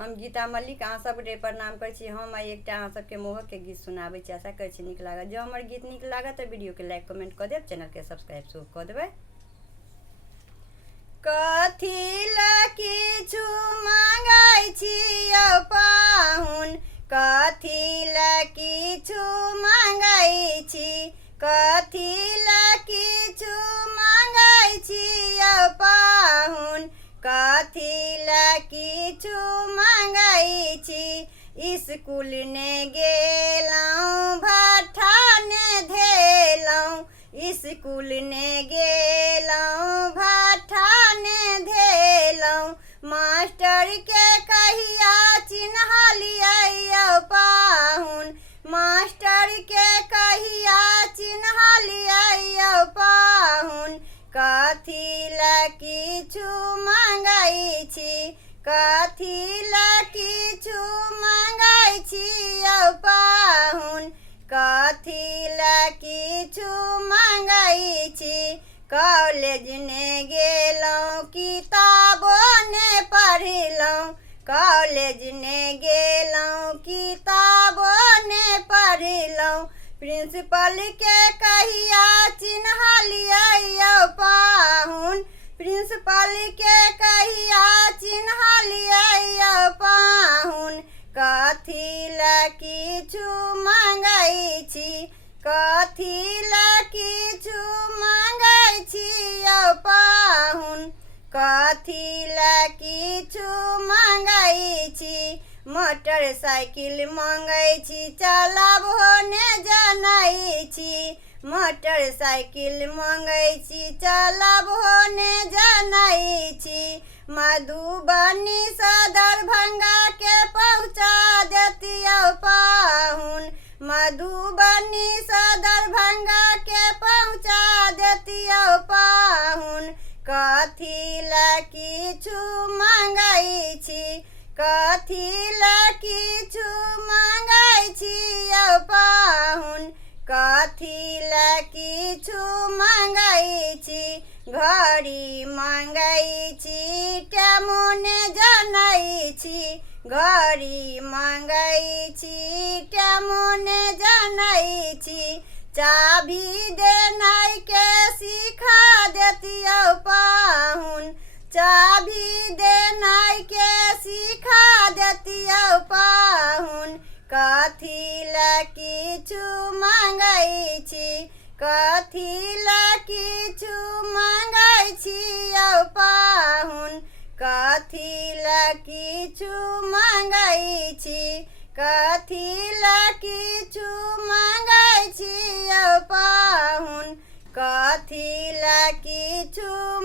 हम गीता मल्लिक अहाँ सब प्रणाम कर छी। हम आई एक अहाँ सबके मोहक के गीत सुनाबे छी। आशा कर छी नीक लागत। जो हमार गीत नीक लागत तो वीडियो के लाइक कमेंट कर देब, चैनल के सब्सक्राइब सेहो कर देबै। कथी ला किछु मांगै छी यौ पाहुन, कथी ला किछु मांगै छी, कथी ला किछु मांगै छी यौ पाहुन, कथी ला किछु मांगै छी। स्कूल ने गेलहुँ भट्ठा ने धेलहुँ, स्कूल ने गेलहुँ भट्ठा ने धेलहुँ, मास्टर के कहिया चिन्हलियै यौ पाहुन, मास्टर के कहिया चिन्हलियै यौ पाहुन, कथी ला किछु मांगै छी, कथी ला किछु मांगै छी यौ पाहुन, कथी ला किछु मांगै छी। कॉलेज ने गेलहुँ किताबो ने पढ़लहुँ, कॉलेज ने गेलहुँ किताबो ने पढ़लहुँ, प्रिंसिपल के कहिया चिन्हलियै यौ पाहुन, प्रिंसिपल के कहिया चिन्हलियै यौ पाहुन, कथी ला किछु मांगै छी, कथी ला किछु मांगै छी यौ पाहुन, कथी ला किछु मांगै छी। मोटरसाइकिल मांगै छी चलाबहो ने जानै छी, मोटरसाइकिल मांगै छी चलाबहो ने जानै छी, मधुबनी से दरभंगा के पहुँचा देतियौ पाहुन, मधुबनी से दरभंगा के पहुँचा देतियौ पाहुन, कथी ला किछु मांगै छी, कथी ला किछु मांगै छी यौ पाहुन, कथी ला किछु मांगै छी। घड़ी मांगै छी टाइमो ने जानै छी, घड़ी मांगै छी टाइमो ने जानै छी, चाभी देनाइ के सिखा देतियौ पाहुन, चाभी देनाइ के सिखा देतियौ पाहुन, कथी ला किछु मांगै छी, कथी ला किछु मांगै छी यौ पाहुन, कथी ला किछु मांगै छी, कथी ला किछु मांगै छी यौ पाहुन, कथी ला किछु